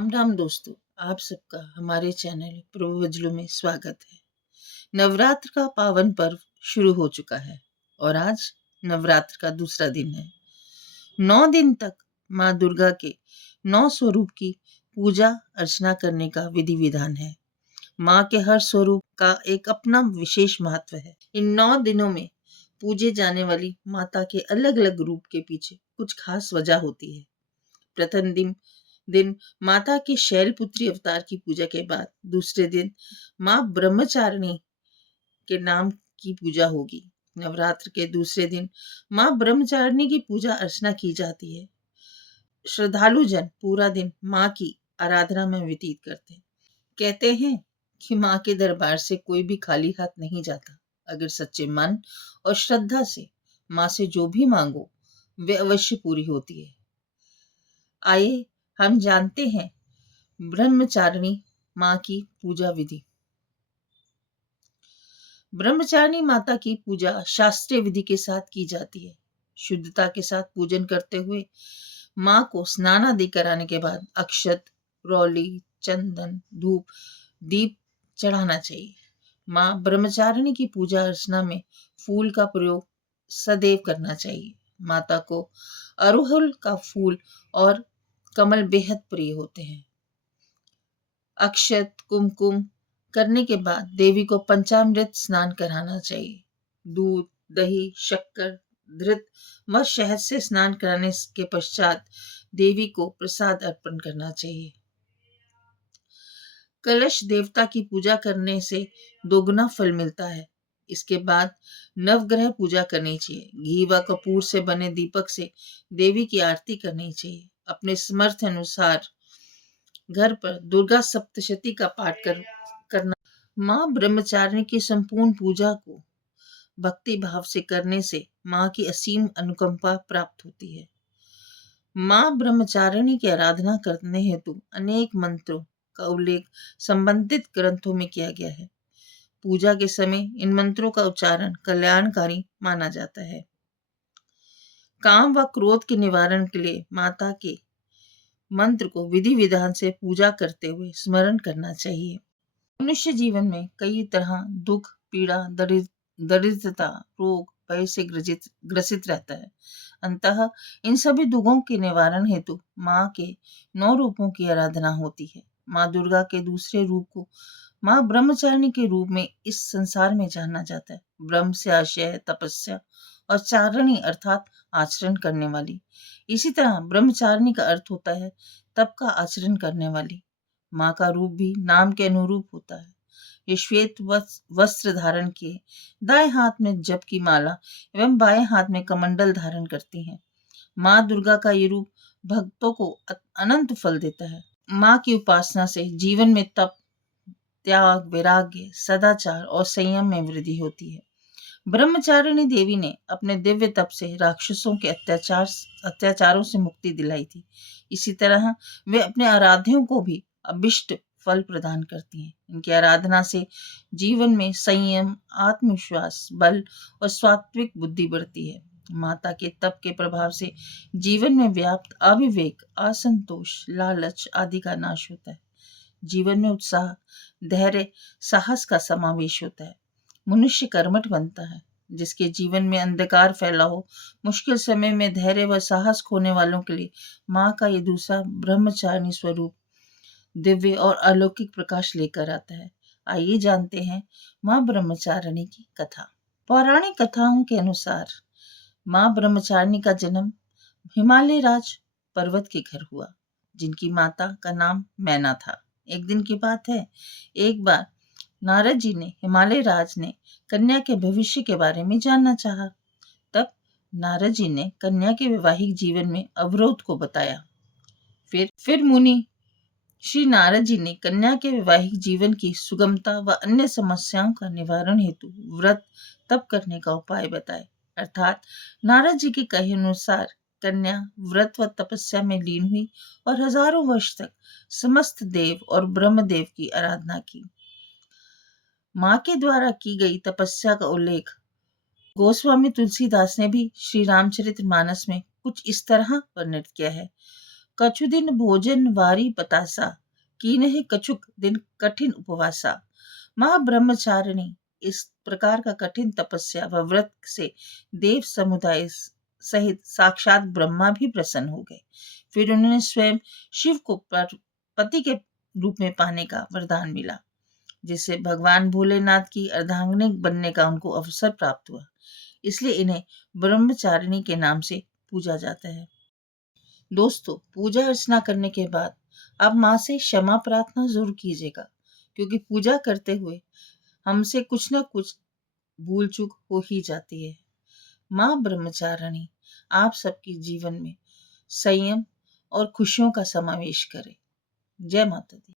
राम राम दोस्तों, आप सबका हमारे चैनल प्रभु वजलू में स्वागत है। नवरात्र का पावन पर्व शुरू हो चुका है और आज नवरात्र का दूसरा दिन है। 9 दिन तक माँ दुर्गा के 9 स्वरूप की पूजा अर्चना करने का विधि विधान है। माँ के हर स्वरूप का एक अपना विशेष महत्व है। इन 9 दिनों में पूजे जाने वाली माता के अलग अलग रूप के पीछे कुछ खास वजह होती है। प्रथम दिन माता के शैलपुत्री अवतार की पूजा के बाद दूसरे दिन माँ ब्रह्मचारिणी के नाम की पूजा होगी। नवरात्र के दूसरे दिन माँ ब्रह्मचारिणी की पूजा अर्चना की जाती है। श्रद्धालु जन पूरा दिन माँ की आराधना में व्यतीत करते हैं। कहते हैं कि माँ के दरबार से कोई भी खाली हाथ नहीं जाता। अगर सच्चे मन और श्रद्धा से माँ से जो भी मांगो वे अवश्य पूरी होती है। आइए हम जानते हैं ब्रह्मचारिणी माँ की पूजा विधि। ब्रह्मचारिणी माता की पूजा शास्त्रीय विधि के साथ की जाती है। शुद्धता के साथ पूजन करते हुए माँ को स्नान आदि कराने के बाद अक्षत, रौली, चंदन, धूप, दीप चढ़ाना चाहिए। माँ ब्रह्मचारिणी की पूजा अर्चना में फूल का प्रयोग सदैव करना चाहिए। माता को अड़हुल का फूल और कमल बेहद प्रिय होते हैं। अक्षत, कुमकुम करने के बाद देवी को पंचामृत स्नान कराना चाहिए। दूध, दही, शक्कर, घृत व शहद से स्नान कराने के पश्चात देवी को प्रसाद अर्पण करना चाहिए। कलश देवता की पूजा करने से दोगुना फल मिलता है। इसके बाद नवग्रह पूजा करनी चाहिए। घी व कपूर से बने दीपक से देवी की आरती करनी चाहिए। अपने समर्थ अनुसार घर पर दुर्गा सप्तशती का पाठ करना। माँ ब्रह्मचारिणी की संपूर्ण पूजा को भक्ति भाव से करने से माँ की असीम अनुकंपा प्राप्त होती है। माँ ब्रह्मचारिणी की आराधना करने हेतु अनेक मंत्रों का उल्लेख संबंधित ग्रंथों में किया गया है। पूजा के समय इन मंत्रों का उच्चारण कल्याणकारी माना जाता है। काम व क्रोध के निवारण के लिए माता के मंत्र को विधि विधान से पूजा करते हुए स्मरण करना चाहिए। मनुष्य जीवन में कई तरह दुख, पीड़ा, दरिद्रता, रोग, भय से ग्रसित रहता है। अंतः इन सभी दुखों के निवारण हेतु माँ के 9 रूपों की आराधना होती है। माँ दुर्गा के दूसरे रूप को माँ ब्रह्मचारिणी के रूप में इस संसार में जाना जाता है। ब्रह्म से आशय है तपस्या और चारणी अर्थात आचरण करने वाली। इसी तरह ब्रह्मचारिणी का अर्थ होता है तप का आचरण करने वाली। माँ का रूप भी नाम के अनुरूप होता है। ये श्वेत वस्त्र धारण किए दाएं हाथ में जप की माला एवं बाएं हाथ में कमंडल धारण करती हैं। माँ दुर्गा का ये रूप भक्तों को अनंत फल देता है। माँ की उपासना से जीवन में तप, त्याग, वैराग्य, सदाचार और संयम में वृद्धि होती है। ब्रह्मचारिणी देवी ने अपने दिव्य तप से राक्षसों के अत्याचारों से मुक्ति दिलाई थी। इसी तरह वे अपने आराध्यों को भी अभिष्ट फल प्रदान करती हैं। इनकी आराधना से जीवन में संयम, आत्मविश्वास, बल और सात्विक बुद्धि बढ़ती है। माता के तप के प्रभाव से जीवन में व्याप्त अविवेक, असंतोष, लालच आदि का नाश होता है। जीवन में उत्साह, धैर्य, साहस का समावेश होता है। मनुष्य कर्मठ बनता है। जिसके जीवन में अंधकार फैला हो, मुश्किल समय में धैर्य व साहस खोने वालों के लिए माँ का ये दूसरा ब्रह्मचारिणी स्वरूप दिव्य और अलौकिक प्रकाश लेकर आता है। आइए जानते हैं माँ ब्रह्मचारिणी की कथा। पौराणिक कथाओं के अनुसार माँ ब्रह्मचारिणी का जन्म हिमालय राज पर्वत के घर हुआ, जिनकी माता का नाम मैना था। एक दिन की बात है, एक बार नारद जी ने हिमालय राज ने कन्या के भविष्य के बारे में जानना चाहा। तब नारद जी ने कन्या के वैवाहिक जीवन में अवरोध को बताया। फिर मुनि श्री नारद जी ने कन्या के वैवाहिक जीवन की सुगमता व अन्य समस्याओं का निवारण हेतु व्रत तप करने का उपाय बताए। अर्थात नारद जी के कहे अनुसार कन्या व्रत व तपस्या में लीन हुई और हजारों वर्ष तक समस्त देव और ब्रह्मदेव की आराधना की। माँ के द्वारा की गई तपस्या का उल्लेख गोस्वामी तुलसीदास ने भी श्री रामचरितमानस में कुछ इस तरह वर्णित किया है। कछु दिन भोजन वारी बतासा, कीन्ह कछुक दिन कठिन उपवासा। माँ ब्रह्मचारिणी इस प्रकार का कठिन तपस्या व व्रत से देव समुदाय सहित साक्षात ब्रह्मा भी प्रसन्न हो गए। फिर उन्होंने स्वयं शिव को पति के रूप में पाने का वरदान मिला, जिससे भगवान भोलेनाथ की अर्धांगिनी बनने का उनको अवसर प्राप्त हुआ। इसलिए इन्हें ब्रह्मचारिणी के नाम से पूजा जाता है। दोस्तों, पूजा अर्चना करने के बाद आप माँ से क्षमा प्रार्थना जरूर कीजिएगा, क्योंकि पूजा करते हुए हमसे कुछ ना कुछ भूल चूक हो ही जाती है। माँ ब्रह्मचारिणी आप सबके जीवन में संयम और खुशियों का समावेश करे। जय माता दी।